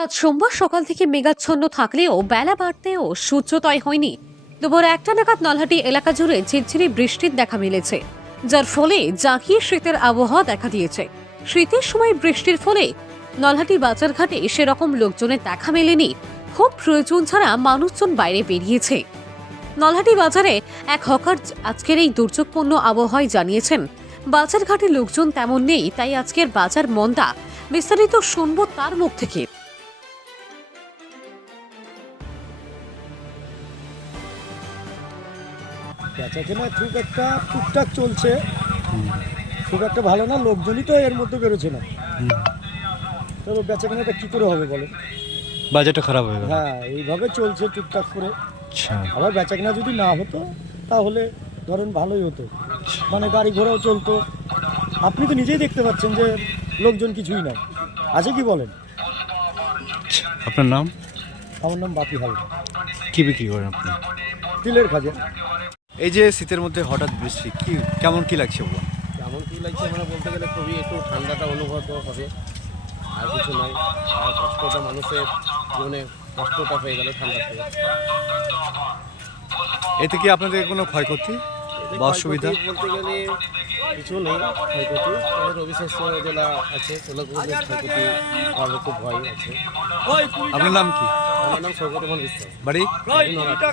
আজ সোমবার সকাল থেকে মেঘাচ্ছন্ন থাকলেও বেলা বাড়তেও সূর্যোদয় হয়নি। দুপুর 1টা নাগাদ নলহাটি এলাকা জুড়ে ঝিরঝিরি বৃষ্টির দেখা মিলেছে, যার ফলে জাঁকিয়ে শীতের আবহাওয়া দেখা দিয়েছে। শীতের সময় বৃষ্টির ফলে নলহাটি বাজারঘাটে সেরকম লোকজনের দেখা মেলেনি। খুব প্রয়োজন ছাড়া মানুষজন বাইরে বেরিয়েছে। নলহাটি বাজারে এক হকার আজকের এই দুর্যোগপূর্ণ আবহাওয়ায় জানিয়েছেন, বাজারঘাটে লোকজন তেমন নেই, তাই আজকের বাজার মন্দা। বিস্তারিত শুনবো তার মুখ থেকে। বেচাকেনা খুব একটা টুকটাক চলছে, খুব একটা ভালো না। লোকজনই তো এর মধ্যে বেরোচ্ছে না, তবে বেচাকেনাটা কি করে হবে বলো? বাজেটটা খারাপ হয়ে গেল। হ্যাঁ, এইভাবে চলছে টুকটাক করে। আচ্ছা, আবার বেচাকেনা যদি না হতো তাহলে ধরুন ভালোই হতো, মানে গাড়ি ঘোড়াও চলতো। আপনি তো নিজেই দেখতে পাচ্ছেন যে লোকজন কিছুই নাই, আছে কি বলেন? আচ্ছা। আপনার নাম? আমার নাম বাপি হালদার, কি বিক্রি করেন আপনি? তিলের খাজা। এই যে শীতের মধ্যে হঠাৎ বৃষ্টি, কেমন কি লাগছে বলুন? কেমন কী লাগছে মানে বলতে গেলে খুবই একটু ঠান্ডাটা অনুভূত হবে, আর কিছু নয়। আর কষ্টটা মানুষের জীবনে কষ্টটা হয়ে গেল ঠান্ডা থেকে। এতে কি আপনাদের কোনো ক্ষয়ক্ষতি বা অসুবিধা? বলতে গেলে কিছু নেই ক্ষয়ক্ষতি, তবে রবিশাস্য জেলা আছে, ওগুলো ক্ষয়ক্ষতি হওয়ার খুব ভয় আছে। আপনার নাম কি? আমার নাম সৌগত বিশ্বাস, বাড়ি? বাড়ি নলহাটি।